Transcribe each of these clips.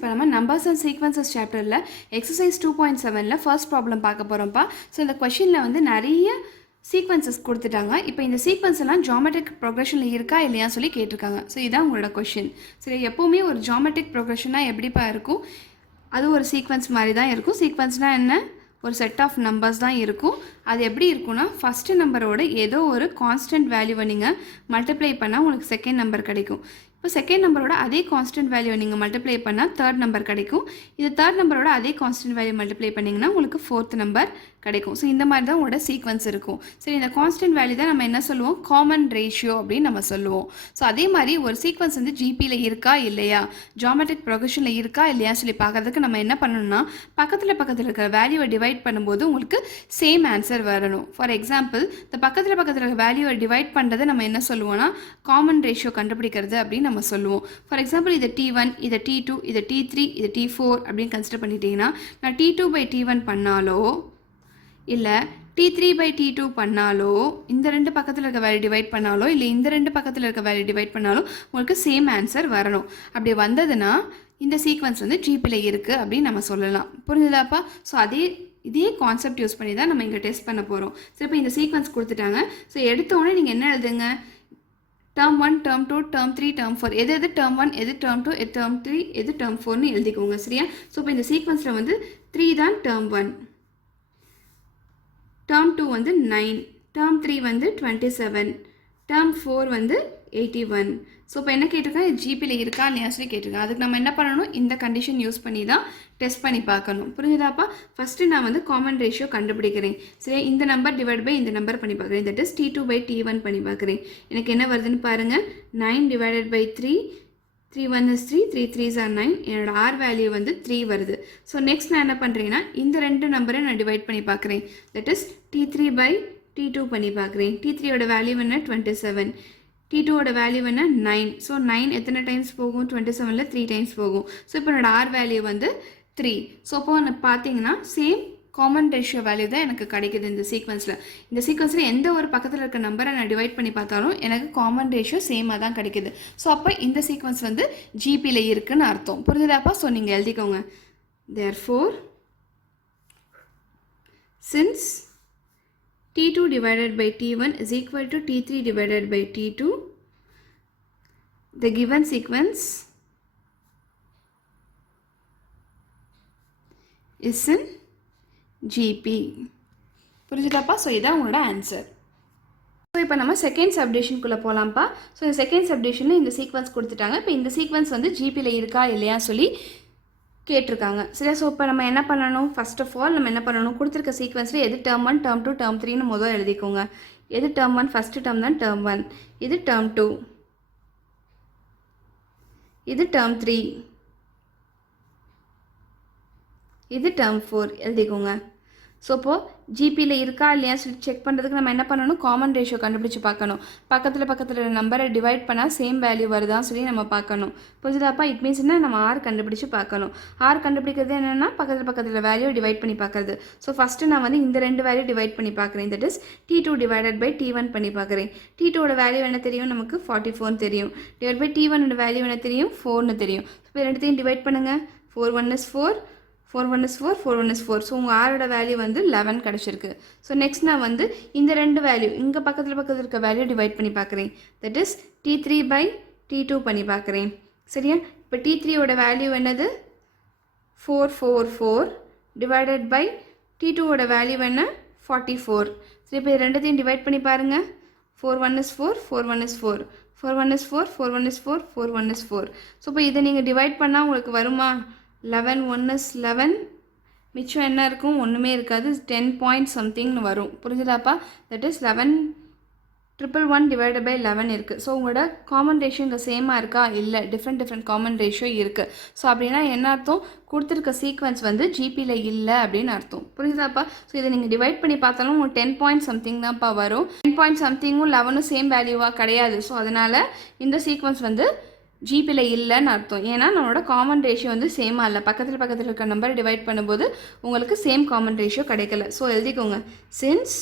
இப்போ நம்ம numbers and sequences சாப்டரில் எக்ஸசைஸ் 2.7ல் ஃபர்ஸ்ட் ப்ராப்ளம் பார்க்க போகிறோம்ப்பா. ஸோ இந்த கொஷினில் வந்து நிறைய சீக்வன்சஸ் கொடுத்துட்டாங்க. இப்போ இந்த சீக்வன்ஸ் எல்லாம் ஜாமெட்ரிக் ப்ரோக்ரஷனில் இருக்கா இல்லையா சொல்லி கேட்டிருக்காங்க. ஸோ இதுதான் உங்களோட கொஷின். சரி, எப்போவுமே ஒரு ஜாமெட்ரிக் ப்ரோக்ரஷனாக எப்படிப்பா இருக்கும்? அது ஒரு சீக்வன்ஸ் மாதிரி தான் இருக்கும். சீக்வன்ஸ்னால் என்ன? ஒரு செட் ஆஃப் நம்பர்ஸ் தான் இருக்கும். அது எப்படி இருக்குன்னா, ஃபஸ்ட்டு நம்பரோட ஏதோ ஒரு கான்ஸ்டன்ட் வேல்யூவை நீங்கள் மல்டிப்ளை பண்ணால் உங்களுக்கு செகண்ட் நம்பர் கிடைக்கும். இப்போ செகண்ட் நம்பரோட அதே கான்ஸ்டன்ட் வேல்யூவை நீங்கள் மல்டிப்ளை பண்ணால் தேர்ட் நம்பர் கிடைக்கும். இது தேர்ட் நம்பரோட அதே கான்ஸ்டன்ட் வேல்யூ மல்டிப்ளை பண்ணிங்கன்னா உங்களுக்கு ஃபோர்த் நம்பர் கிடைக்கும். ஸோ இந்த மாதிரி தான் உங்களோட சீக்வன்ஸ் இருக்கும். சரி, இந்த கான்ஸ்டன்ட் வேல்யூ தான் நம்ம என்ன சொல்லுவோம்? காமன் ரேஷியோ அப்படின்னு நம்ம சொல்லுவோம். ஸோ அதே மாதிரி ஒரு சீக்வன்ஸ் வந்து ஜிபியில் இருக்கா இல்லையா, ஜாமெட்ரிக் ப்ரோக்ரஷனில் இருக்கா இல்லையா சொல்லி பார்க்கறதுக்கு நம்ம என்ன பண்ணணும்னா, பக்கத்தில் இருக்கிற வேல்யூவை டிவைட் பண்ணும்போது உங்களுக்கு சேம் ஆன்சர் வரணும். ஃபார் எக்ஸாம்பிள், இந்த பக்கத்தில் இருக்கிற வேல்யூவை டிவைட் பண்ணுறதை நம்ம என்ன சொல்லுவோம்னா காமன் ரேஷியோ கண்டுபிடிக்கிறது அப்படின்னு நம்ம சொல்லுவோம். ஃபார் எக்ஸாம்பிள், இதை T1, இதை T2, இதை T3, இதை T4 அப்படின்னு கன்சிடர் பண்ணிட்டீங்கன்னா, நான் T2/T1 பண்ணாலோ இல்லை T3/T2 பண்ணாலோ, இந்த ரெண்டு பக்கத்தில் இருக்க வேல்யூ டிவைட் பண்ணாலோ இல்லை இந்த ரெண்டு பக்கத்தில் இருக்க வேல்யூ டிவைட் பண்ணாலோ உங்களுக்கு சேம் ஆன்சர் வரணும். அப்படி வந்ததுன்னா இந்த சீக்வன்ஸ் வந்து ஜிபியில் இருக்குது அப்படின்னு நம்ம சொல்லலாம். புரிஞ்சுதாப்பா? ஸோ இதே கான்செப்ட் யூஸ் பண்ணி தான் நம்ம இங்கே டெஸ்ட் பண்ண போகிறோம். சரி, இப்போ இந்த சீக்வன்ஸ் கொடுத்துட்டாங்க. ஸோ எடுத்தோடனே நீங்கள் என்ன எழுதுங்க? term 1, term 2, term 3, term 4. எது term 1, எது term 2, எது term 3, எது term 4ன்னு எழுதிக்கோங்க. சரியா? ஸோ இப்போ இந்த சீக்வன்ஸில் வந்து 3 தான் term 1, term 2 வந்து 9, term 3 வந்து 27, term 4 வந்து 81. ஸோ இப்போ என்ன கேட்டிருக்கேன்? ஜிபியில் இருக்கா இல்லையா சொல்லி கேட்டிருக்கேன். அதுக்கு நம்ம என்ன பண்ணணும்? இந்த கண்டிஷன் யூஸ் பண்ணி தான் டெஸ்ட் பண்ணி பார்க்கணும். புரிஞ்சுதாப்பா? ஃபஸ்ட்டு நான் வந்து காமன் ரேஷியோ கண்டுபிடிக்கிறேன். சரி, இந்த நம்பர் டிவைட் பை இந்த நம்பர் பண்ணி பார்க்குறேன். தட் இஸ் T2/T1 பண்ணி பார்க்குறேன். எனக்கு என்ன வருதுன்னு பாருங்கள். 9 divided by 3, 3 1 is 3, 3 3s are 9. என்னோட R வேல்யூ வந்து 3 வருது. ஸோ நெக்ஸ்ட் நான் என்ன பண்ணுறேன்னா, இந்த ரெண்டு நம்பரை நான் டிவைட் பண்ணி பார்க்குறேன். தட் இஸ் T3/T2 பண்ணி பார்க்குறேன். T3யோட வேல்யூ என்ன? 27. T2வோட வேல்யூ என்ன? 9. ஸோ 9 எத்தனை டைம்ஸ் போகும்? 27ல் 3 டைம்ஸ் போகும். ஸோ இப்போ என்னோட R வேல்யூ வந்து 3. ஸோ அப்போ பார்த்தீங்கன்னா சேம் காமன் ரேஷியோ வேல்யூ தான் எனக்கு கிடைக்குது இந்த சீக்வன்ஸில். இந்த சீக்வன்ஸில் எந்த ஒரு பக்கத்தில் இருக்க நம்பரை நான் டிவைட் பண்ணி பார்த்தாலும் எனக்கு காமன் ரேஷியோ சேமாக தான் கிடைக்குது. ஸோ அப்போ இந்த சீக்வன்ஸ் வந்து ஜிபியில் இருக்குன்னு அர்த்தம். புரிஞ்சுதாப்பா? ஸோ நீங்கள் எழுதிக்கோங்க. Therefore, since T2 divided by T1 is equal to T3 divided by T2, the given sequence is in GP. புரிஞ்சுதாப்பா? ஸோ இதான் உங்களோட ஆன்சர். ஸோ இப்போ நம்ம செகண்ட் சப்டிவிஷனுக்குள்ளே போகலாம்ப்பா. ஸோ இந்த செகண்ட் சப்டிவிஷனில் இந்த சீக்வன்ஸ் கொடுத்துட்டாங்க. இப்போ இந்த சீக்வன்ஸ் வந்து ஜிபியில் இருக்கா இல்லையா சொல்லி கேட்டிருக்காங்க. சரியா? ஸோ இப்போ நம்ம என்ன பண்ணணும்? ஃபர்ஸ்ட் ஆஃப் ஆல் நம்ம என்ன பண்ணணும்? கொடுத்துருக்க சீக்வன்ஸில் எது term 1, term 2, term 3ன்னு முதல் எழுதிக்கோங்க. எது term 1? ஃபஸ்ட்டு term தான் term 1. இது term 2, இது term 3, இது term 4 எழுதிக்கோங்க. ஸோ இப்போது ஜிபியில் இருக்கா இல்லையா சொல்லி செக் பண்ணுறதுக்கு நம்ம என்ன பண்ணணும்? காமன் ரேஷியோ கண்டுபிடிச்சி பார்க்கணும். பக்கத்தில் நம்பரை டிவைட் பண்ணால் சேம் வேல்யூ வருதான்னு சொல்லி நம்ம பார்க்கணும். புரிஞ்சுதாப்பா? இட் மீன்ஸ் என்ன? நம்ம R கண்டுபிடிச்சி பார்க்கணும். R கண்டுபிடிக்கிறது என்னென்னா பக்கத்தில் வேல்யூ டிவைட் பண்ணி பார்க்குறது. ஸோ ஃபஸ்ட்டு நான் வந்து இந்த ரெண்டு வேல்யூ டிவைட் பண்ணி பார்க்குறேன். That is T2 divided by T1 பண்ணி பார்க்குறேன். T2வோட வேல்யூ என்ன தெரியும்? நமக்கு 44 தெரியும். டிவைட் பை T1ஓட வேல்யூ என்ன தெரியும்? 4ன்னு தெரியும். இப்போ ரெண்டுத்தையும் டிவைட் பண்ணுங்கள். 4 1 is 4, 4 1 is 4, 4 1 is 4. ஸோ உங்கள் ஆரோட வேல்யூ வந்து 11 கிடச்சிருக்கு. ஸோ நெக்ஸ்ட் நான் வந்து இந்த ரெண்டு வேல்யூ இங்கே பக்கத்தில் இருக்க வேல்யூ டிவைட் பண்ணி பார்க்குறேன். தட் இஸ் T3/T2 பண்ணி பார்க்குறேன். சரியா? இப்போ T3யோட வேல்யூ என்னது? 444 டிவைடட் பை T2வோட வேல்யூ என்ன? 44. சரி, இப்போ ரெண்டுத்தையும் டிவைட் பண்ணி பாருங்கள். 4 1 is 4, 4 1 is 4, 4 1 is 4, 4 1 is 4, 4 1 is 4. So இப்போ இதை நீங்கள் டிவைட் பண்ணால் உங்களுக்கு வருமா? 11 1 is 11. மிச்சம் என்ன இருக்கும்? ஒன்றுமே இருக்காது. 10 point somethingனு வரும். புரிஞ்சுதாப்பா? தட் இஸ் 11 டிவைடட் பை 11 இருக்குது. ஸோ உங்களோட காமன் ரேஷியோ இங்கே சேமாக இருக்கா? இல்லை, டிஃப்ரெண்ட் காமன் ரேஷியோ இருக்குது. ஸோ அப்படின்னா என்ன அர்த்தம்? கொடுத்துருக்க சீக்வன்ஸ் வந்து ஜிபியில் இல்லை அப்படின்னு அர்த்தம். புரிஞ்சுதாப்பா? ஸோ இதை நீங்கள் டிவைட் பண்ணி பார்த்தாலும் உங்களுக்கு 10 point something தான்ப்பா வரும். 10 point somethingகும் 11ம் சேம் வேல்யூவாக கிடையாது. ஸோ அதனால் இந்த சீக்வன்ஸ் வந்து ஜிபியில் இல்லைன்னு அர்த்தம். ஏன்னா நம்மளோட காமன் ரேஷியோ வந்து சேமாக இல்லை. பக்கத்தில் இருக்க நம்பரை டிவைட் பண்ணும்போது உங்களுக்கு சேம் காமன் ரேஷியோ கிடைக்கல. ஸோ எழுதிக்கோங்க. Since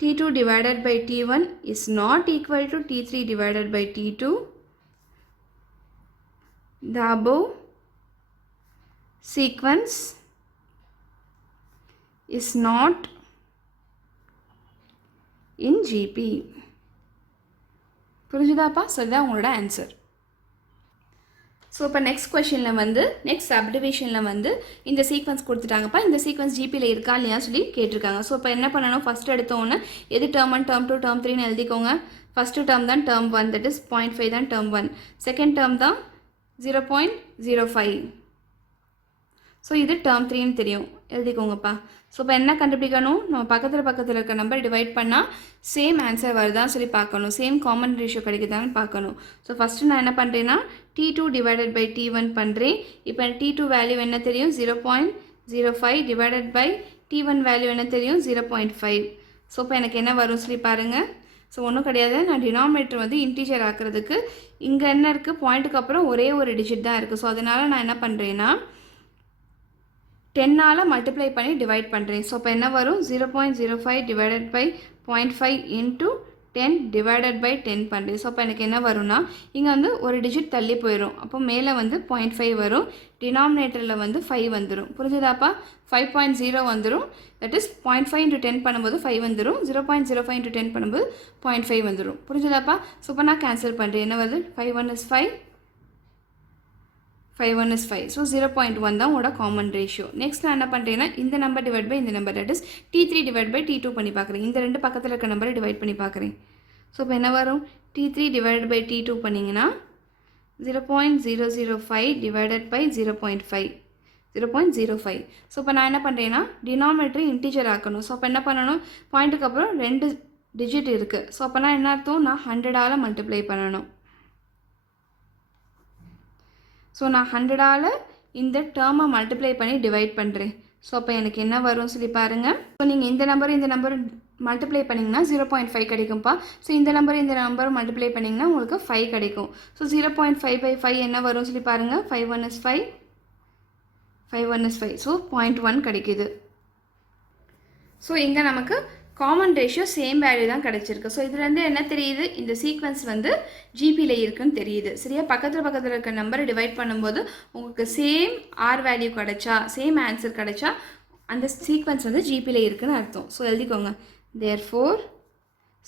T2 divided by T1 is not equal to T3 divided by T2, the above sequence is not in GP. புரிஞ்சுதாப்பா? ஸோ இதுதான் உங்களோட ஆன்சர். ஸோ இப்போ நெக்ஸ்ட் கொஷனில் வந்து நெக்ஸ்ட் சப்டிவிஷனில் வந்து இந்த சீக்வன்ஸ் கொடுத்துட்டாங்கப்பா. இந்த சீக்வன்ஸ் ஜிபியில் இருக்கா இல்லையா சொல்லி கேட்டிருக்காங்க. ஸோ இப்போ என்ன பண்ணணும், ஃபஸ்ட் எடுத்தோன்னே எது டேர்ம் 1 டேர்ம் 2 டேர்ம் 3ன்னு எழுதிக்கோங்க. ஃபஸ்ட்டு டேர்ம் தான் டேர்ம் 1, தட் இஸ் 0.5 தான் டேர்ம் 1. செகண்ட் டேர்ம் தான் 0.05. ஸோ இது டேர்ம் 3ன்னு தெரியும், எழுதிக்கோங்கப்பா. ஸோ இப்போ என்ன கண்டுபிடிக்கணும், நம்ம பக்கத்தில் இருக்க நம்பர் டிவைட் பண்ணால் சேம் ஆன்சர் வருதான்னு சொல்லி பார்க்கணும், சேம் காமன் ரேஷியோ கிடைக்குதான்னு பார்க்கணும். ஸோ ஃபஸ்ட்டு நான் என்ன பண்ணுறேன்னா T2 டிவைடட் பை T1 பண்ணுறேன். இப்போ T2 வேல்யூ என்ன தெரியும், 0.05 டிவைடட் பை T1 வேல்யூ என்ன தெரியும், 0.5. ஸோ இப்போ எனக்கு என்ன வரும் சொல்லி பாருங்கள். ஸோ ஒன்றும் கிடையாது, நான் டினாமினேட்டர் வந்து இன்டீஜர் ஆக்கிறதுக்கு இங்கே என்ன இருக்குது, பாயிண்ட்டுக்கு அப்புறம் ஒரே ஒரு டிஜிட் தான் இருக்குது. ஸோ அதனால் நான் என்ன பண்ணுறேன்னா 10ஆல் மல்டிப்ளை பண்ணி டிவைட் பண்ணுறேன். ஸோ இப்போ என்ன வரும், 0.05 divided by 0.5 into 10 divided by 10 பண்ணுறேன். ஸோ அப்போ எனக்கு என்ன வரும்னா இங்கே வந்து ஒரு டிஜிட் தள்ளி போயிடும். அப்போ மேலே வந்து 0.5 வரும், டினாமினேட்டரில் வந்து 5 வந்துடும். புரிஞ்சுதாப்பா? 5.0 வந்துடும். தட் இஸ் 0.5 இன்ட்டு 10 பண்ணும்போது 5 வந்துடும், 0.05 இன்ட்டு 10 பண்ணும்போது 0.5 வந்துடும். புரிஞ்சுதாப்பா? ஸோ இப்போ நான் கேன்சல் பண்ணுறேன். என்ன வருது, 5 1 is 5, 5 1 is 5. ஸோ 0.1 தான் உங்களோட காமன் ரேஷியோ. நெக்ஸ்ட் நான் என்ன பண்ணுறேன்னா இந்த நம்பர் டிவைட் பை இந்த number, that is T3 divide by T2 பண்ணி பார்க்குறேன். இந்த ரெண்டு பக்கத்தில் இருக்க நம்பரை டிவைட் பண்ணி பார்க்குறேன். ஸோ இப்போ என்ன வரும், T3 டிவைட் பை T2 பண்ணிங்கன்னா 0.005 டிவைடட் பை 0.05. ஸோ இப்போ நான் என்ன பண்ணுறேன்னா டினாமினேட்டரை இன்டீஜர் ஆக்கணும். ஸோ அப்போ என்ன பண்ணணும், பாயிண்ட்டுக்கு அப்புறம் 2 டிஜிட் இருக்குது. ஸோ அப்போ நான் என்ன அர்த்தம், நான் 100ஆல் மல்டிப்ளை பண்ணணும். ஸோ நான் 100ஆல் இந்த டேர்மை மல்டிப்ளை பண்ணி டிவைட் பண்ணுறேன். ஸோ அப்போ எனக்கு என்ன வரும்னு சொல்லி பாருங்கள். ஸோ நீங்கள் இந்த நம்பர் மல்டிப்ளை பண்ணிங்கன்னா 0.5 கிடைக்கும்ப்பா. ஸோ இந்த நம்பர் மல்டிப்ளை பண்ணிங்கன்னா உங்களுக்கு 5 கிடைக்கும். ஸோ 0.5 பை 5 என்ன வரும்னு சொல்லி பாருங்கள். 5 1 is 5, 5 1 is 5. ஸோ 0.1 கிடைக்குது. ஸோ இங்கே நமக்கு காமன் ரேஷியோ சேம் வேல்யூ தான் கிடச்சிருக்கு. ஸோ இதுலேருந்து என்ன தெரியுது, இந்த சீக்வன்ஸ் வந்து ஜிபியில் இருக்குன்னு தெரியுது. சரியா? பக்கத்தில் இருக்க நம்பரை டிவைட் பண்ணும்போது உங்களுக்கு சேம் ஆர் வேல்யூ கிடைச்சா, சேம் ஆன்சர் கிடைச்சா அந்த சீக்வன்ஸ் வந்து ஜிபியில் இருக்குன்னு அர்த்தம். ஸோ எழுதிக்கோங்க. Therefore,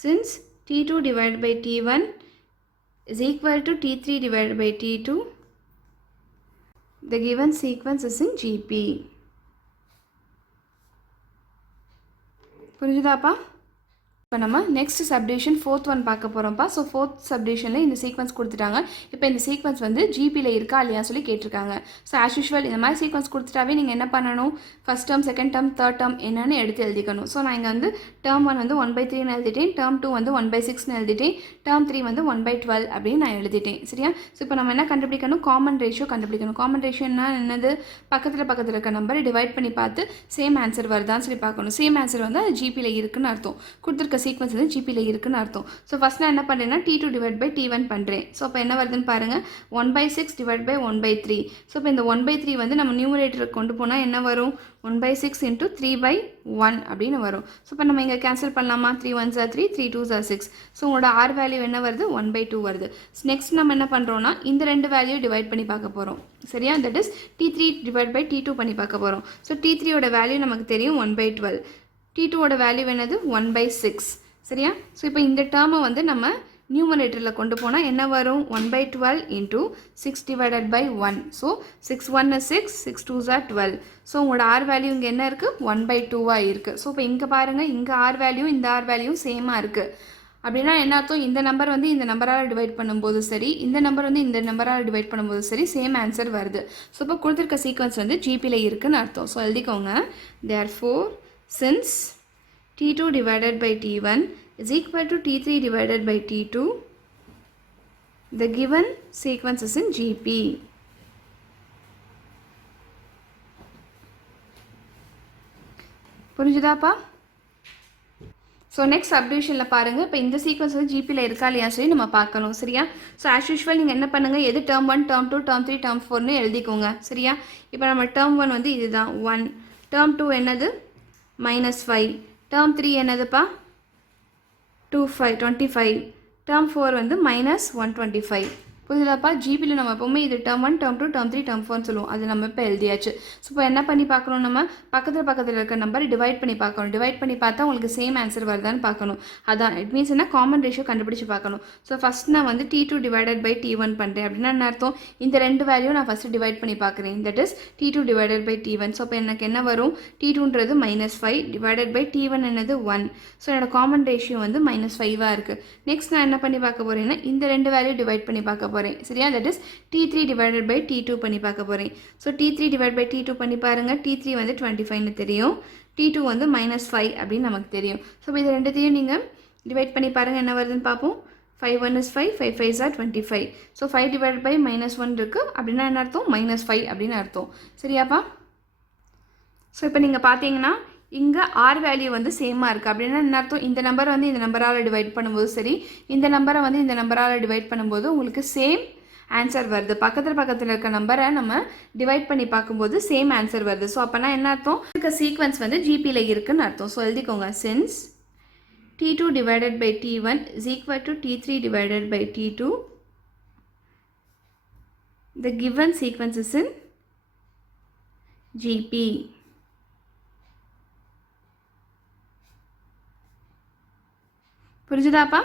since T2 divided by T1 is equal to T3 divided by T2, the given sequence is in GP. புரிஞ்சுதாப்பா? இப்போ நம்ம நெக்ஸ்ட் சப்டிவிஷன் 4th ஒன் பார்க்க போகிறோம்ப்பா. ஸோ 4th சப்டிவிஷனில் இந்த சீக்வன்ஸ் கொடுத்துட்டாங்க. இப்போ இந்த சீக்வன்ஸ் வந்து ஜிபியில் இருக்கா இல்லையா சொல்லி கேட்டிருக்காங்க. ஸோ ஆஸ் யூஷுவல் இந்த மாதிரி சீக்வன்ஸ் கொடுத்துட்டாவே நீங்கள் என்ன பண்ணணும், first term, second term, third term என்னென்னு எடுத்து எழுதிக்கணும். ஸோ நான் இங்கே வந்து டேர்ம் 1 வந்து 1/3ன்னு எழுதிட்டேன், டேர்ம் 2 வந்து 1/6ன்னு எழுதிட்டேன், டேர்ம் 3 வந்து 1/12 அப்படின்னு நான் எழுதிட்டேன். சரியா? ஸோ இப்போ நம்ம என்ன கண்டுபிடிக்கணும், காமன் ரேஷியோ கண்டுபிடிக்கணும். காமன் ரேஷியோன்னா என்னது, பக்கத்தில் இருக்க நம்பரை டிவைட் பண்ணி பார்த்து சேம் ஆன்சர் வருதான்னு சொல்லி பார்க்கணும். சேம் ஆன்சர் வந்து அது ஜிபியில் இருக்குன்னு அர்த்தம், கொடுத்துருக்க சீக்வன்ஸ் வந்து ஜிபியில் இருக்குன்னு அர்த்தம். ஸோ ஃபஸ்ட் நான் என்ன பண்ணுறேன்னா T2 டிவைட் பை T1 பண்ணுறேன். ஸோ அப்போ என்ன வருதுன்னு பாருங்கள், 1/6 டிவைட் பை 1/3. ஸோ இப்போ இந்த 1/3 வந்து நம்ம நியூமரேட்டருக்கு கொண்டு போனால் என்ன வரும், 1/6 இன்ட்டு 3/1 அப்படின்னு வரும். ஸோ இப்போ நம்ம இங்கே கேன்சல் பண்ணலாமா, 3 1s are 3, 3 2s are 6. So உங்களோட ஆர் வேல்யூ என்ன வருது, 1/2 வருது. நெக்ஸ்ட் நம்ம என்ன பண்ணுறோன்னா இந்த ரெண்டு வேல்யூ டிவைட் பண்ணி பார்க்க போகிறோம். சரியா? That is T3 divide by T2 பண்ணி பார்க்க போகிறோம். ஸோ T3யோட வேல்யூ நமக்கு தெரியும் 1/12, T2வோட வேல்யூ என்னது 1/6. சரியா? ஸோ இப்போ இந்த டேர்மை வந்து நம்ம நியூமரேட்டரில் கொண்டு போனால் என்ன வரும், 1/12 into 6 divided by 1. So 6 1 is 6, 6 2s are 12. So உங்களோட ஆர் வேல்யூ இங்கே என்ன இருக்குது, 1/2 இருக்குது. ஸோ இப்போ இங்கே பாருங்கள், இங்கே ஆர் வேல்யூ இந்த ஆர் வேல்யூ சேமாக இருக்குது. அப்படின்னா என்ன அர்த்தம், இந்த நம்பர் வந்து இந்த நம்பரால் டிவைட் பண்ணும்போது சரி, இந்த நம்பர் வந்து இந்த நம்பரால் டிவைட் பண்ணும்போது சரி, சேம் ஆன்சர் வருது. ஸோ இப்போ கொடுத்துருக்க சீக்வன்ஸ் வந்து ஜிபியில் இருக்குன்னு அர்த்தம். ஸோ எழுதிக்கோங்க. Therefore, since T2 divided by T1 is equal to T3 divided by T2, the given sequence is in GP. புரிஞ்சுதாப்பா? ஸோ நெக்ஸ்ட் சப்டிவிஷனில் பாருங்கள். இப்போ இந்த சீக்வன்ஸ் வந்து ஜிபியில் இருக்கா இல்லையா சொல்லி நம்ம பார்க்கணும். சரியா? ஸோ ஆஸ் யூஷுவல் நீங்கள் என்ன பண்ணுங்கள், எது டேர்ம் 1, டேர்ம் 2, டேர்ம் 3, டேர்ம் 4ன்னு எழுதிக்கோங்க. சரியா? இப்போ நம்ம டேர்ம் 1 வந்து இதுதான் 1, டேர்ம் 2 என்னது -5, டேர்ம் 3 என்னதுப்பா 25, டேர்ம் 4 வந்து -125. புரியுதாப்பா? ஜிபியில் நம்ம எப்போவுமே இது டேர்ம் 1 டேர்ம் 2 டேர்ம் 3 டேர்ம் 4 சொல்லுவோம். அது நம்ம இப்போ எழுதியாச்சு. ஸோ இப்போ என்ன பண்ணி பார்க்கணும், நம்ம பக்கத்தில் இருக்க நம்பர் டிவைட் பண்ணி பார்க்கணும். டிவைட் பண்ணி பார்த்தா உங்களுக்கு சேம் ஆன்சர் வருதான்னு பார்க்கணும். அதான் இட் மீன்ஸ் என்ன, காமன் ரேஷியோ கண்டுபிடிச்சு பார்க்கணும். ஸோ ஃபஸ்ட் நான் வந்து T2 டிவைடட் பை T1 பண்ணுறேன். அப்படின்னா என்ன அர்த்தம், இந்த ரெண்டு வேல்யூ நான் ஃபஸ்ட்டு டிவைட் பண்ணி பார்க்குறேன். That is T2 divided by T1. So இப்போ எனக்கு என்ன வரும், T2ன்றது -5 டிவைடட் பை T1 என்னது 1. ஸோ என்னோட காமன் ரேஷியோ வந்து -5 இருக்குது. நெக்ஸ்ட் நான் என்ன பண்ணி பார்க்க போகிறேன்னா இந்த ரெண்டு வேல்யூ டிவைட் பண்ணி பார்க்க போகிறேன். சரியா? That is T3 divided by T2 பண்ணி பார்க்க போகிறேன். So T3 divide by T2 பண்ணி பாருங்கள். T3 வந்து 25ன்னு தெரியும், T2 வந்து -5 அப்படின்னு நமக்கு தெரியும். ஸோ இது ரெண்டுத்தையும் நீங்கள் டிவைட் பண்ணி பாருங்கள், என்ன வருதுன்னு பார்ப்போம். 5 1 is 5, 5 5 are 25. So 5 divide by -1 இருக்குது. அப்படின்னா என்ன அர்த்தம், -5 அப்படின்னு அர்த்தம். சரியாப்பா? ஸோ இப்போ நீங்கள் பார்த்தீங்கன்னா இங்கே ஆர் வேல்யூ வந்து சேமாக இருக்குது. அப்படின்னா என்ன அர்த்தம், இந்த நம்பரை வந்து இந்த நம்பரால் டிவைட் பண்ணும்போது சரி, இந்த நம்பரை வந்து இந்த நம்பரால் டிவைட் பண்ணும்போது உங்களுக்கு சேம் ஆன்சர் வருது. பக்கத்தில் இருக்க நம்பரை நம்ம டிவைட் பண்ணி பார்க்கும்போது சேம் ஆன்சர் வருது. ஸோ அப்போனா என்ன அர்த்தம், இருக்க சீக்வன்ஸ் வந்து ஜிபியில் இருக்குன்னு அர்த்தம். ஸோ எழுதிக்கோங்க, since T2 divided by T1 is equal to T3 divided by T2, the given sequence is in GP. புரிஞ்சுதாப்பா?